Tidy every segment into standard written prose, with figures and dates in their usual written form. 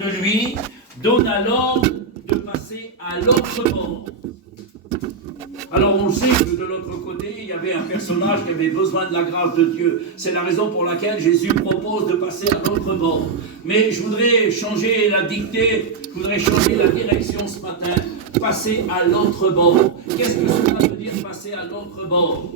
de lui donna l'ordre de passer à l'autre bord. Alors on sait que de l'autre côté, il y avait un personnage qui avait besoin de la grâce de Dieu. C'est la raison pour laquelle Jésus propose de passer à l'autre bord. Mais je voudrais changer la dictée, je voudrais changer la direction ce matin. Passer à l'autre bord. Qu'est-ce que cela veut dire passer à l'autre bord?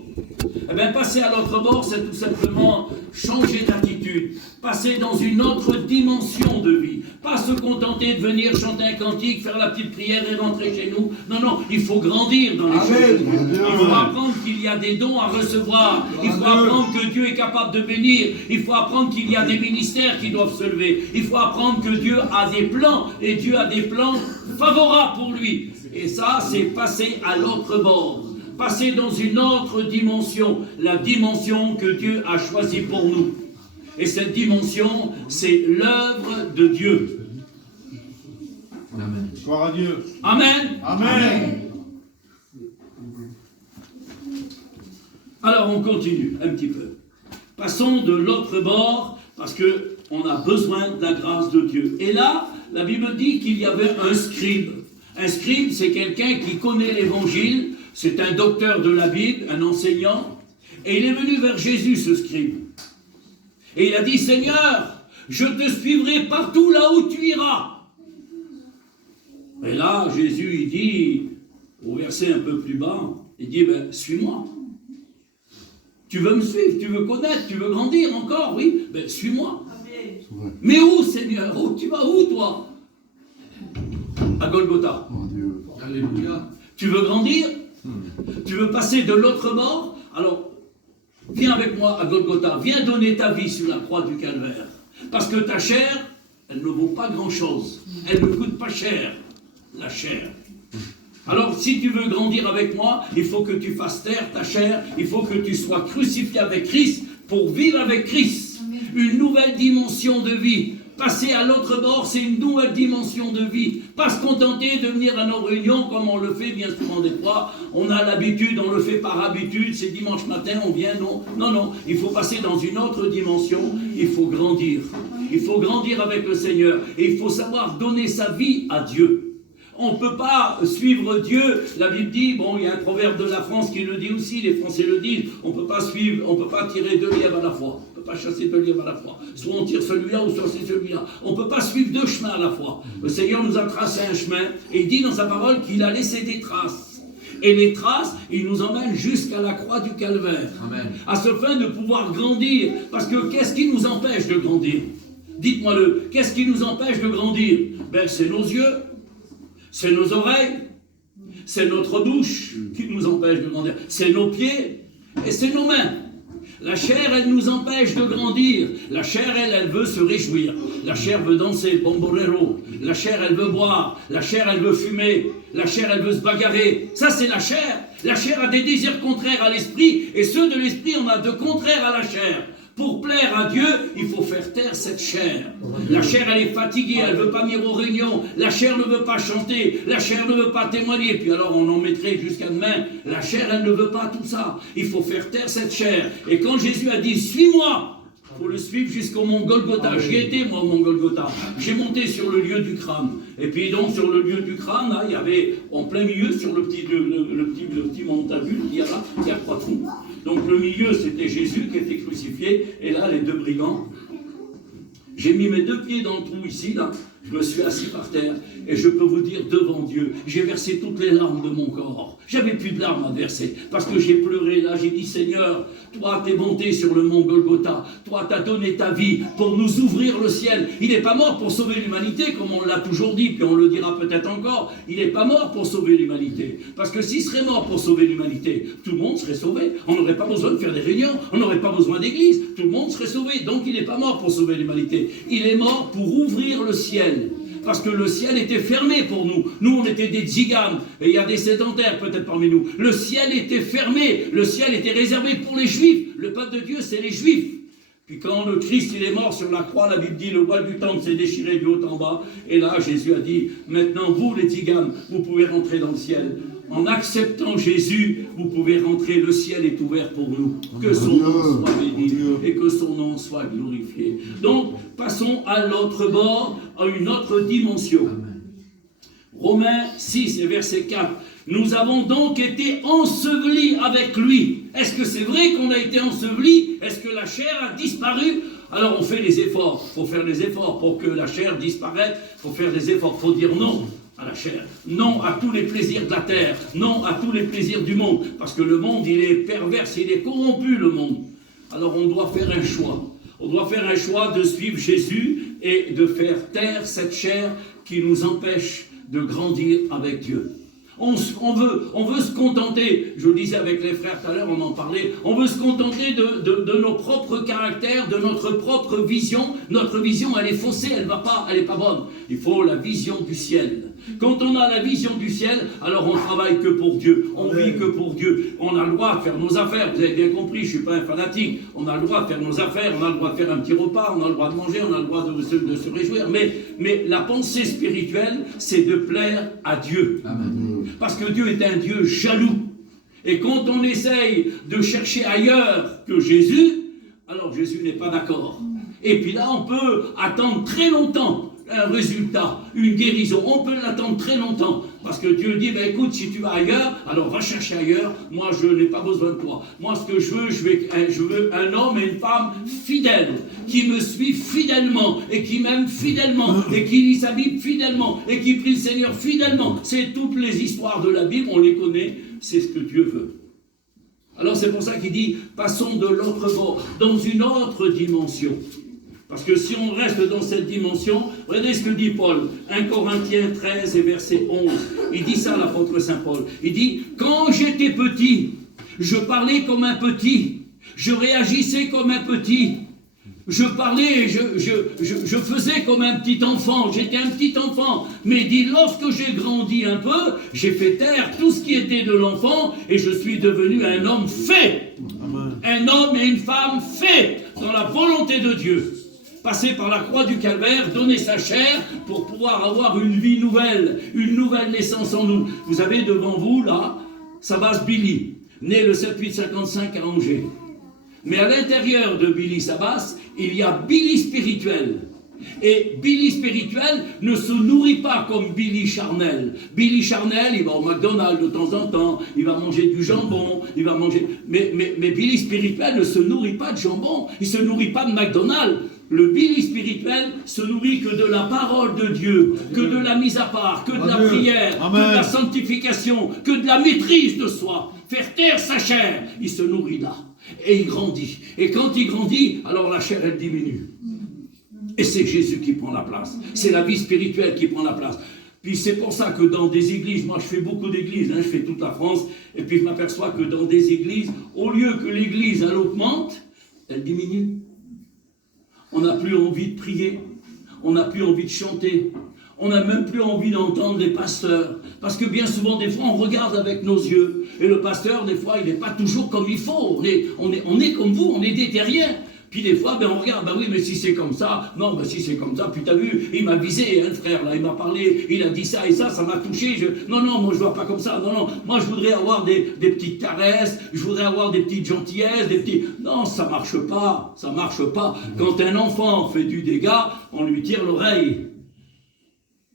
Eh bien, passer à l'autre bord, c'est tout simplement changer d'attitude, passer dans une autre dimension de vie. Pas se contenter de venir chanter un cantique, faire la petite prière et rentrer chez nous. Non, non, il faut grandir dans les choses. Il faut apprendre qu'il y a des dons à recevoir. Il faut apprendre que Dieu est capable de bénir. Il faut apprendre qu'il y a des ministères qui doivent se lever. Il faut apprendre que Dieu a des plans et Dieu a des plans favorables pour lui. Et ça, c'est passer à l'autre bord. Passer dans une autre dimension, la dimension que Dieu a choisie pour nous. Et cette dimension, c'est l'œuvre de Dieu. Amen. Gloire à Dieu. Amen. Amen. Alors on continue un petit peu. Passons de l'autre bord, parce qu'on a besoin de la grâce de Dieu. Et là, la Bible dit qu'il y avait un scribe. Un scribe, c'est quelqu'un qui connaît l'évangile. C'est un docteur de la Bible, un enseignant, et il est venu vers Jésus, ce scribe. Et il a dit, Seigneur, je te suivrai partout là où tu iras. Et là, Jésus, il dit, au verset un peu plus bas, il dit, ben, suis-moi. Tu veux me suivre, tu veux connaître, tu veux grandir encore, oui, ben, suis-moi. Mais où, Seigneur? Tu vas où, toi? À Golgotha. Alléluia. Tu veux grandir? Tu veux passer de l'autre bord? Alors, viens avec moi à Golgotha. Viens donner ta vie sur la croix du calvaire. Parce que ta chair, elle ne vaut pas grand-chose. Elle ne coûte pas cher, la chair. Alors, si tu veux grandir avec moi, il faut que tu fasses taire ta chair. Il faut que tu sois crucifié avec Christ pour vivre avec Christ. Une nouvelle dimension de vie. Passer à l'autre bord, c'est une nouvelle dimension de vie. Pas se contenter de venir à nos réunions comme on le fait bien souvent des fois. On a l'habitude, on le fait par habitude. C'est dimanche matin, on vient, non. Non, non. Il faut passer dans une autre dimension. Il faut grandir. Il faut grandir avec le Seigneur. Et il faut savoir donner sa vie à Dieu. On ne peut pas suivre Dieu. La Bible dit, bon, il y a un proverbe de la France qui le dit aussi, les Français le disent, on ne peut pas suivre, on ne peut pas tirer deux lièvres à la fois. On ne peut pas chasser deux lièvres à la fois. Soit on tire celui-là ou soit c'est celui-là. On ne peut pas suivre deux chemins à la fois. Le Seigneur nous a tracé un chemin et il dit dans sa parole qu'il a laissé des traces. Et les traces, il nous emmène jusqu'à la croix du calvaire. Amen. À ce fin de pouvoir grandir. Parce que qu'est-ce qui nous empêche de grandir? Dites-moi-le. Qu'est-ce qui nous empêche de grandir? Ben, c'est nos yeux. C'est nos oreilles, c'est notre bouche qui nous empêche de grandir, c'est nos pieds et c'est nos mains. La chair, elle nous empêche de grandir. La chair, elle veut se réjouir. La chair veut danser, bomborero. La chair, elle veut boire. La chair, elle veut fumer. La chair, elle veut se bagarrer. Ça, c'est la chair. La chair a des désirs contraires à l'esprit et ceux de l'esprit, on a de contraires à la chair. Pour plaire à Dieu, il faut faire taire cette chair. La chair, elle est fatiguée, elle ne veut pas venir aux réunions. La chair ne veut pas chanter. La chair ne veut pas témoigner. Puis alors, on en mettrait jusqu'à demain. La chair, elle ne veut pas tout ça. Il faut faire taire cette chair. Et quand Jésus a dit, suis-moi, il faut le suivre jusqu'au mont Golgotha. J'y étais, moi, au mont Golgotha. J'ai monté sur le lieu du crâne. Et puis donc, sur le lieu du crâne, là, il y avait, en plein milieu, sur le petit montabule, il y a trois trous. Donc le milieu, c'était Jésus qui était crucifié. Et là, les deux brigands. J'ai mis mes deux pieds dans le trou ici, là. Je me suis assis par terre. Et je peux vous dire, devant Dieu, j'ai versé toutes les larmes de mon corps. J'avais plus de larmes à verser. Parce que j'ai pleuré là. J'ai dit, Seigneur, toi, t'es monté sur le mont Golgotha. Toi, t'as donné ta vie pour nous ouvrir le ciel. Il n'est pas mort pour sauver l'humanité, comme on l'a toujours dit, puis on le dira peut-être encore. Il n'est pas mort pour sauver l'humanité. Parce que s'il serait mort pour sauver l'humanité, tout le monde serait sauvé. On n'aurait pas besoin de faire des réunions. On n'aurait pas besoin d'église. Tout le monde serait sauvé. Donc, il n'est pas mort pour sauver l'humanité. Il est mort pour ouvrir le ciel. Parce que le ciel était fermé pour nous. Nous, on était des tziganes. Et il y a des sédentaires peut-être parmi nous. Le ciel était fermé. Le ciel était réservé pour les Juifs. Le peuple de Dieu, c'est les Juifs. Puis quand le Christ, il est mort sur la croix, la Bible dit, le voile du temple s'est déchiré du haut en bas. Et là, Jésus a dit, maintenant, vous, les tziganes, vous pouvez rentrer dans le ciel. En acceptant Jésus, vous pouvez rentrer, le ciel est ouvert pour nous. Que son nom soit béni et que son nom soit glorifié. Donc, passons à l'autre bord, à une autre dimension. Romains 6 et verset 4. Nous avons donc été ensevelis avec lui. Est-ce que c'est vrai qu'on a été ensevelis? Est-ce que la chair a disparu? Alors on fait les efforts. Il faut faire les efforts pour que la chair disparaisse. Il faut faire des efforts. Il faut dire non à la chair. Non à tous les plaisirs de la terre. Non à tous les plaisirs du monde. Parce que le monde, il est pervers, il est corrompu, le monde. Alors on doit faire un choix. On doit faire un choix de suivre Jésus et de faire taire cette chair qui nous empêche de grandir avec Dieu. On veut se contenter, je le disais avec les frères tout à l'heure, on en parlait, on veut se contenter de nos propres caractères, de notre propre vision. Notre vision, elle est faussée, elle est pas bonne. Il faut la vision du ciel. Quand on a la vision du ciel, alors on travaille que pour Dieu, on vit que pour Dieu. On a le droit de faire nos affaires, vous avez bien compris, je ne suis pas un fanatique. On a le droit de faire nos affaires, on a le droit de faire un petit repas, on a le droit de manger, on a le droit de se réjouir. Mais la pensée spirituelle, c'est de plaire à Dieu. Amen. Parce que Dieu est un Dieu jaloux. Et quand on essaye de chercher ailleurs que Jésus, alors Jésus n'est pas d'accord. Et puis là, on peut attendre très longtemps un résultat, une guérison. On peut l'attendre très longtemps. Parce que Dieu dit, ben écoute, si tu vas ailleurs, alors va chercher ailleurs. Moi, je n'ai pas besoin de toi. Moi, ce que je veux un homme et une femme fidèles, qui me suivent fidèlement, et qui m'aiment fidèlement, et qui lit sa Bible fidèlement, et qui prie le Seigneur fidèlement. C'est toutes les histoires de la Bible, on les connaît, c'est ce que Dieu veut. Alors c'est pour ça qu'il dit, passons de l'autre bord, dans une autre dimension. Parce que si on reste dans cette dimension, regardez ce que dit Paul, 1 Corinthiens 13 et verset 11. Il dit ça, l'apôtre Saint Paul. Il dit, quand j'étais petit, je parlais comme un petit, je réagissais comme un petit, je parlais, je faisais comme un petit enfant, j'étais un petit enfant. Mais il dit, lorsque j'ai grandi un peu, j'ai fait taire tout ce qui était de l'enfant et je suis devenu un homme fait. Amen. Un homme et une femme faits dans la volonté de Dieu. Passer par la croix du calvaire, donner sa chair pour pouvoir avoir une vie nouvelle, une nouvelle naissance en nous. Vous avez devant vous, là, Sabas Billy, né le 7-8-55 à Angers. Mais à l'intérieur de Billy Sabas, il y a Billy spirituel. Et Billy spirituel ne se nourrit pas comme Billy charnel. Billy charnel, il va au McDonald's de temps en temps, il va manger du jambon, il va manger... Mais Billy spirituel ne se nourrit pas de jambon, il ne se nourrit pas de McDonald's. Le Billy spirituel se nourrit que de la parole de Dieu, que de la mise à part, que de la prière, que de la sanctification, que de la maîtrise de soi. Faire taire sa chair, il se nourrit là. Et il grandit. Et quand il grandit, alors la chair, elle diminue. Et c'est Jésus qui prend la place. C'est la vie spirituelle qui prend la place. Puis c'est pour ça que dans des églises, moi je fais beaucoup d'églises, je fais toute la France, et puis je m'aperçois que dans des églises, au lieu que l'église, elle augmente, elle diminue. On n'a plus envie de prier, on n'a plus envie de chanter, on n'a même plus envie d'entendre les pasteurs. Parce que bien souvent, des fois, on regarde avec nos yeux. Et le pasteur, des fois, il n'est pas toujours comme il faut. On est comme vous, on est des terriens. Puis des fois, on regarde, oui, mais si c'est comme ça, non, si c'est comme ça, puis t'as vu, il m'a visé, le frère, là, il m'a parlé, il a dit ça et ça m'a touché. Non, moi, je vois pas comme ça, non, moi, je voudrais avoir des petites caresses, je voudrais avoir des petites gentillesses, Non, ça marche pas. Quand un enfant fait du dégât, on lui tire l'oreille.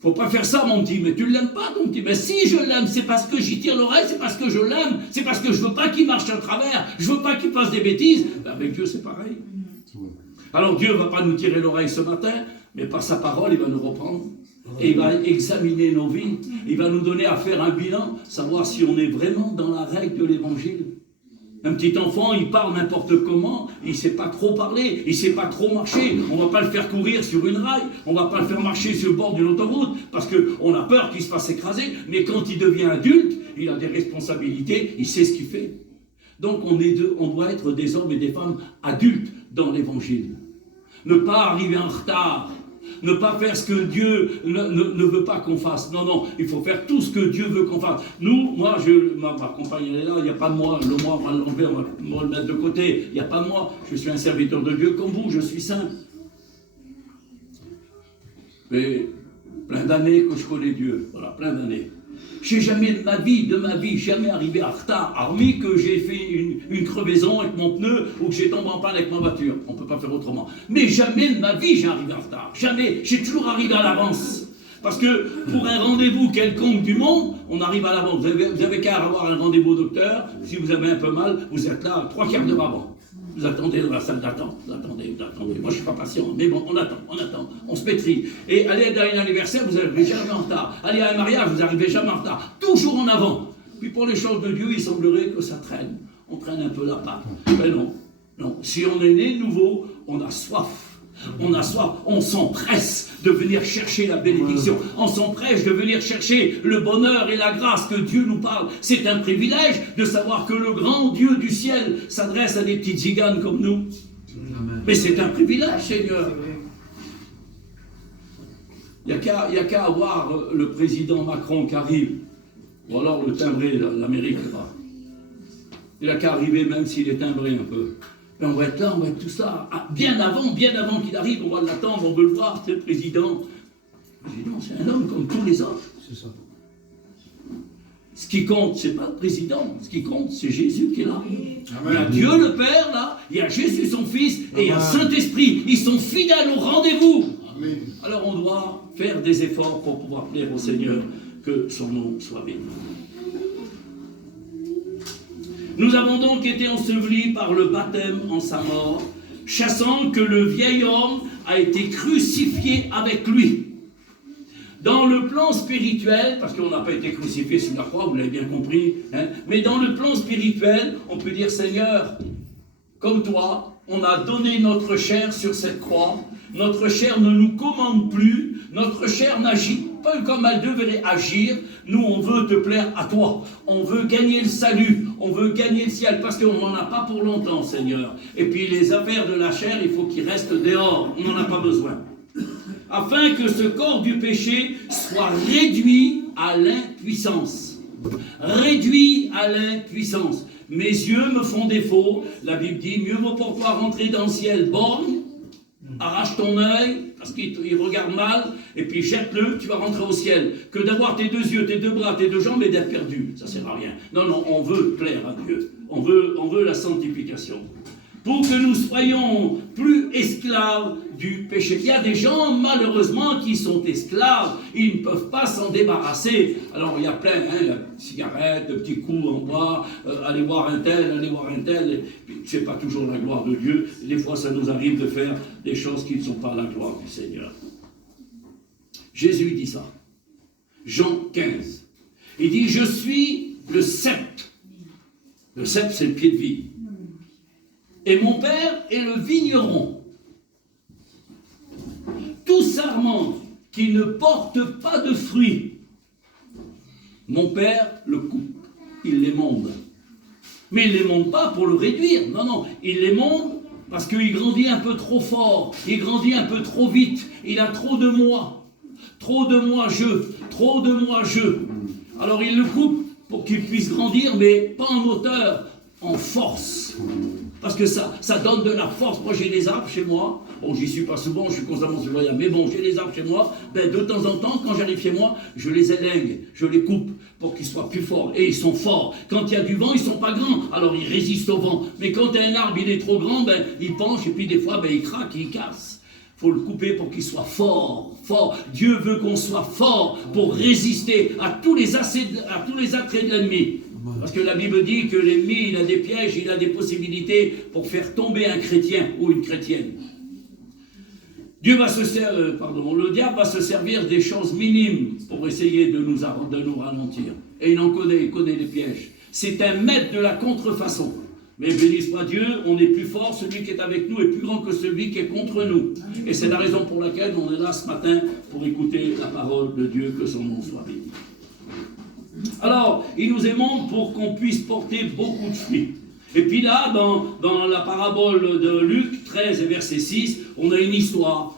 Faut pas faire ça, mon petit, mais tu l'aimes pas, ton petit. Mais si je l'aime, c'est parce que j'y tire l'oreille, c'est parce que je l'aime, c'est parce que je veux pas qu'il marche à travers, je veux pas qu'il fasse des bêtises. Avec Dieu, c'est pareil. Alors Dieu ne va pas nous tirer l'oreille ce matin, mais par sa parole, il va nous reprendre. Et il va examiner nos vies. Il va nous donner à faire un bilan, savoir si on est vraiment dans la règle de l'évangile. Un petit enfant, il parle n'importe comment, il ne sait pas trop parler, il ne sait pas trop marcher. On ne va pas le faire courir sur une rail, on ne va pas le faire marcher sur le bord d'une autoroute, parce qu'on a peur qu'il se fasse écraser. Mais quand il devient adulte, il a des responsabilités, il sait ce qu'il fait. Donc on doit être des hommes et des femmes adultes dans l'évangile. Ne pas arriver en retard, ne pas faire ce que Dieu ne veut pas qu'on fasse. Non, il faut faire tout ce que Dieu veut qu'on fasse. Ma compagne elle est là, il n'y a pas de moi, le moi on va l'enlever, on va le mettre de côté, il n'y a pas de moi, je suis un serviteur de Dieu comme vous, je suis saint. Mais plein d'années que je connais Dieu, voilà, plein d'années. J'ai jamais de ma vie, jamais arrivé en retard, hormis que j'ai fait une crevaison avec mon pneu ou que j'ai tombé en panne avec ma voiture. On ne peut pas faire autrement. Mais jamais de ma vie, j'ai arrivé en retard. Jamais. J'ai toujours arrivé à l'avance. Parce que pour un rendez-vous quelconque du monde, on arrive à l'avance. Vous avez qu'à avoir un rendez-vous au docteur. Si vous avez un peu mal, vous êtes là 3/4 d'heure avant. Vous attendez dans la salle d'attente. Vous attendez. Moi, je ne suis pas patient. Mais bon, on attend. On se pétrit. Et allez à un anniversaire, vous n'arrivez jamais en retard. Allez à un mariage, vous n'arrivez jamais en retard. Toujours en avant. Puis pour les choses de Dieu, il semblerait que ça traîne. On traîne un peu la patte. Mais non. Si on est né nouveau, on a soif. On s'empresse de venir chercher la bénédiction, on s'empresse de venir chercher le bonheur et la grâce que Dieu nous parle. C'est un privilège de savoir que le grand Dieu du ciel s'adresse à des petites ziganes comme nous. Amen. Mais c'est un privilège, Seigneur. Il n'y a qu'à avoir le président Macron qui arrive, ou alors le timbré de l'Amérique. Il n'a qu'à arriver même s'il est timbré un peu. Et on va être là, on va être tout ça. Bien avant qu'il arrive, on va l'attendre, on veut le voir, c'est le président. Le président, c'est un homme comme tous les autres. C'est ça. Ce qui compte, c'est pas le président. Ce qui compte, c'est Jésus qui est là. Amen. Il y a Dieu le Père là, il y a Jésus son Fils, et il y a Saint-Esprit. Ils sont fidèles au rendez-vous. Amen. Alors on doit faire des efforts pour pouvoir plaire au Seigneur, que son nom soit béni. Nous avons donc été ensevelis par le baptême en sa mort, chassant que le vieil homme a été crucifié avec lui. Dans le plan spirituel, parce qu'on n'a pas été crucifié sur la croix, vous l'avez bien compris, mais dans le plan spirituel, on peut dire, Seigneur, comme toi, on a donné notre chair sur cette croix, notre chair ne nous commande plus, notre chair n'agit pas comme elle devrait agir. Nous, on veut te plaire à toi. On veut gagner le salut. On veut gagner le ciel. Parce qu'on n'en a pas pour longtemps, Seigneur. Et puis les affaires de la chair, il faut qu'ils restent dehors. On n'en a pas besoin. Afin que ce corps du péché soit réduit à l'impuissance. Réduit à l'impuissance. Mes yeux me font défaut. La Bible dit, mieux vaut pour toi rentrer dans le ciel borgne. Arrache ton œil, parce qu'il regarde mal, et puis jette-le, tu vas rentrer au ciel. Que d'avoir tes 2 yeux, tes 2 bras, tes 2 jambes et d'être perdu. Ça ne sert à rien. Non, on veut plaire à Dieu. On veut la sanctification. Pour que nous soyons plus esclaves du péché. Il y a des gens, malheureusement, qui sont esclaves. Ils ne peuvent pas s'en débarrasser. Alors, il y a plein, il y a de cigarettes, de petits coups en bois, aller voir un tel. C'est pas toujours la gloire de Dieu. Des fois, ça nous arrive de faire des choses qui ne sont pas la gloire du Seigneur. Jésus dit ça. Jean 15. Il dit, je suis le cep. Le cep, c'est le pied de vigne. Et mon Père est le vigneron. Tout sarment qui ne porte pas de fruits, mon Père le coupe. Il l'émonde. Mais il ne l'émonde pas pour le réduire. Non, il l'émonde parce qu'il grandit un peu trop fort. Il grandit un peu trop vite. Il a trop de moi. Trop de moi-je. Alors il le coupe pour qu'il puisse grandir, mais pas en hauteur, en force. Parce que ça donne de la force. Moi, j'ai des arbres chez moi. Bon, j'y suis pas souvent, je suis constamment sur le voyage. Mais bon, j'ai des arbres chez moi. Ben, de temps en temps, quand j'arrive chez moi, je les élingue, je les coupe pour qu'ils soient plus forts. Et ils sont forts. Quand il y a du vent, ils sont pas grands. Alors, ils résistent au vent. Mais quand un arbre, il est trop grand, ben, il penche et puis des fois, ben, il craque, il casse. Il faut le couper pour qu'il soit fort. Dieu veut qu'on soit fort pour résister à tous les attraits de l'ennemi. Parce que la Bible dit que l'ennemi, il a des pièges, il a des possibilités pour faire tomber un chrétien ou une chrétienne. Le diable va se servir des choses minimes pour essayer de nous ralentir. Et il connaît les pièges. C'est un maître de la contrefaçon. Mais béni soit Dieu, on est plus fort, celui qui est avec nous est plus grand que celui qui est contre nous. Et c'est la raison pour laquelle on est là ce matin pour écouter la parole de Dieu, que son nom soit béni. Alors, il nous émonde pour qu'on puisse porter beaucoup de fruits. Et puis là, dans la parabole de Luc 13 et verset 6, on a une histoire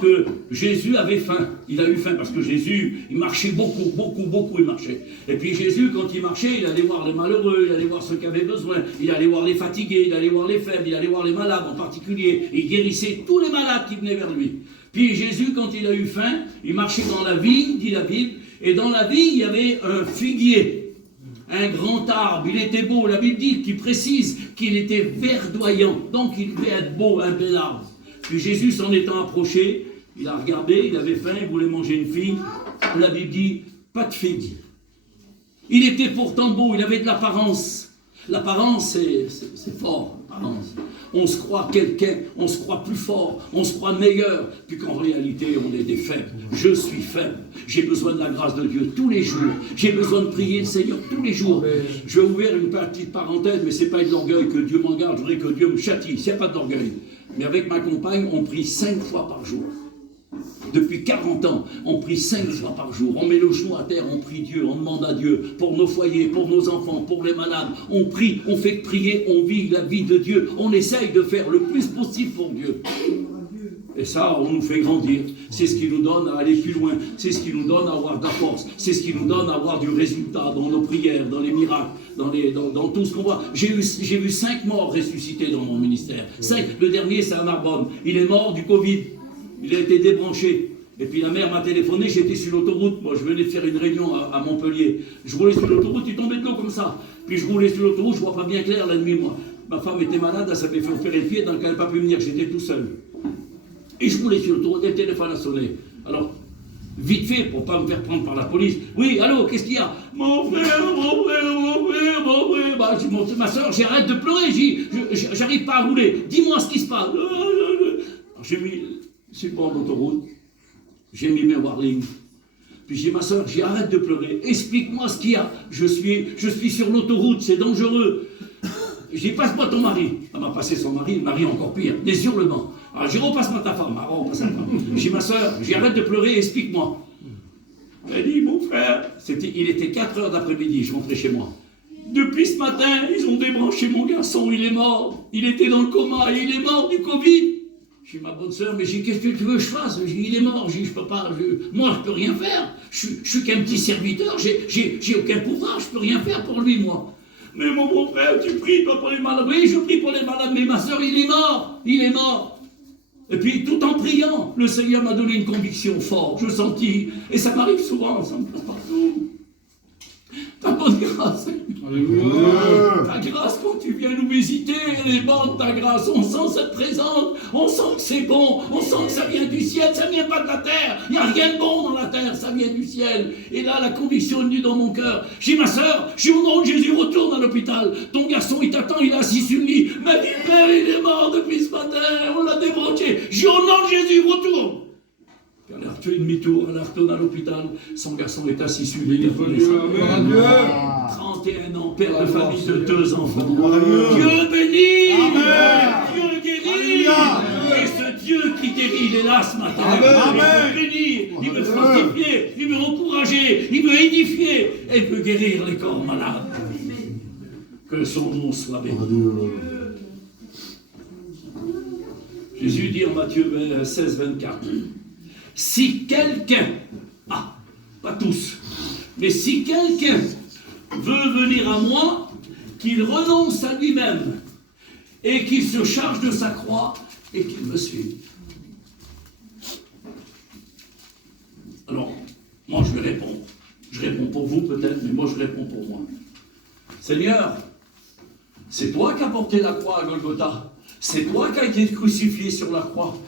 que Jésus avait faim. Il a eu faim parce que Jésus, il marchait beaucoup, il marchait. Et puis Jésus, quand il marchait, il allait voir les malheureux, il allait voir ceux qui avaient besoin, il allait voir les fatigués, il allait voir les faibles, il allait voir les malades en particulier. Et il guérissait tous les malades qui venaient vers lui. Puis Jésus, quand il a eu faim, il marchait dans la vigne, dit la Bible, et dans la vigne, il y avait un figuier, un grand arbre. Il était beau, la Bible dit, qui précise qu'il était verdoyant, donc il devait être beau, un bel arbre. Puis Jésus s'en étant approché, il a regardé, il avait faim, il voulait manger une figue. La Bible dit, pas de figue. Il était pourtant beau, il avait de l'apparence. L'apparence, c'est fort, l'apparence. On se croit quelqu'un, on se croit plus fort, on se croit meilleur, puis qu'en réalité, on est des faibles. Je suis faible. J'ai besoin de la grâce de Dieu tous les jours. J'ai besoin de prier le Seigneur tous les jours. Je vais ouvrir une petite parenthèse, mais ce n'est pas de l'orgueil, que Dieu m'en garde, je voudrais que Dieu me châtie. Ce n'est pas de l'orgueil. Mais avec ma compagne, on prie 5 fois par jour. Depuis 40 ans, on prie 5 fois par jour. On met le genou à terre, on prie Dieu, on demande à Dieu pour nos foyers, pour nos enfants, pour les malades. On prie, on fait que prier, on vit la vie de Dieu. On essaye de faire le plus possible pour Dieu. Et ça, on nous fait grandir. C'est ce qui nous donne à aller plus loin. C'est ce qui nous donne à avoir de la force. C'est ce qui nous donne à avoir du résultat dans nos prières, dans les miracles, dans tout ce qu'on voit. J'ai vu 5 morts ressuscités dans mon ministère. 5. Le dernier, c'est à Narbonne. Il est mort du Covid. Il a été débranché. Et puis la mère m'a téléphoné, j'étais sur l'autoroute. Moi, je venais de faire une réunion à Montpellier. Je roulais sur l'autoroute, il tombait de l'eau comme ça. Puis je roulais sur l'autoroute, je ne vois pas bien clair la nuit, moi. Ma femme était malade, elle s'avait fait opérer le pied, donc elle n'avait pas pu venir, j'étais tout seul. Et je roulais sur l'autoroute, le téléphone a sonné. Alors, vite fait, pour ne pas me faire prendre par la police. Oui, allô, qu'est-ce qu'il y a? Mon frère. Bah, ma soeur, j'arrête de pleurer, j'arrive pas à rouler. Dis-moi ce qui se passe. J'ai mis sur le bord d'autoroute, j'ai mis mes warnings. Puis j'ai dit, ma soeur, arrête de pleurer, explique-moi ce qu'il y a. Je suis sur l'autoroute, c'est dangereux. J'ai dit, passe-moi ton mari. Elle m'a passé son mari, le mari encore pire, des hurlements. Alors j'ai dit, repasse-moi ta femme. Alors, repasse ta femme. J'ai dit, ma soeur, arrête de pleurer, explique-moi. Elle dit, mon frère, il était 4 heures d'après-midi, je rentrais chez moi. Depuis ce matin, ils ont débranché mon garçon, il est mort. Il était dans le coma et il est mort du Covid. Je dis, ma bonne sœur, mais qu'est-ce que tu veux que je fasse? Je dis, il est mort, je peux pas, moi je peux rien faire. Je suis qu'un petit serviteur, j'ai aucun pouvoir, je peux rien faire pour lui, moi. Mais mon bon frère, tu pries toi pour les malades. Oui, je prie pour les malades, mais ma sœur, il est mort. Et puis, tout en priant, le Seigneur m'a donné une conviction forte, je sentis, et ça m'arrive souvent, ça me passe partout. Ta bonne grâce, ta grâce quand tu viens nous visiter, elle est bonne, ta grâce, on sent cette présence, on sent que c'est bon, on sent que ça vient du ciel, ça ne vient pas de la terre, il n'y a rien de bon dans la terre, ça vient du ciel. Et là, la conviction est venue dans mon cœur. J'ai dit, ma soeur, au nom de Jésus, retourne à l'hôpital, ton garçon il t'attend, il est assis sur le lit, m'a dit, père, il est mort depuis ce matin, on l'a débranché. J'ai dit, au nom de Jésus, retourne. Elle a fait demi-tour, elle retourne à l'hôpital, son garçon est assis sur le lit. 31 ans, père de famille de 2 enfants. Dieu bénit, Dieu guérit. Et ce Dieu qui guérit, il est là ce matin. Il veut bénir, il veut fortifier, il veut encourager, il veut édifier et il veut guérir les corps malades. Que son nom soit béni. Jésus dit en Matthieu 16, 24. Si quelqu'un, pas tous, mais si quelqu'un veut venir à moi, qu'il renonce à lui-même et qu'il se charge de sa croix et qu'il me suive. Alors, moi je lui réponds. Je réponds pour vous peut-être, mais moi je réponds pour moi. Seigneur, c'est toi qui as porté la croix à Golgotha. C'est toi qui as été crucifié sur la croix.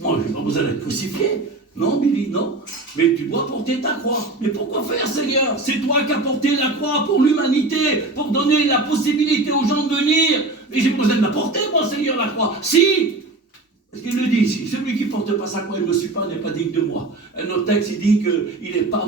Moi, je n'ai pas besoin d'être crucifié. Non, Billy, non. Mais tu dois porter ta croix. Mais pourquoi faire, Seigneur? C'est toi qui as porté la croix pour l'humanité, pour donner la possibilité aux gens de venir. Et j'ai besoin de la porter, moi, Seigneur, la croix. Si! Parce qu'il le dit ici, celui qui ne porte pas sa croix, il ne me suit pas, n'est pas digne de moi. Un autre texte, il dit qu'il n'est pas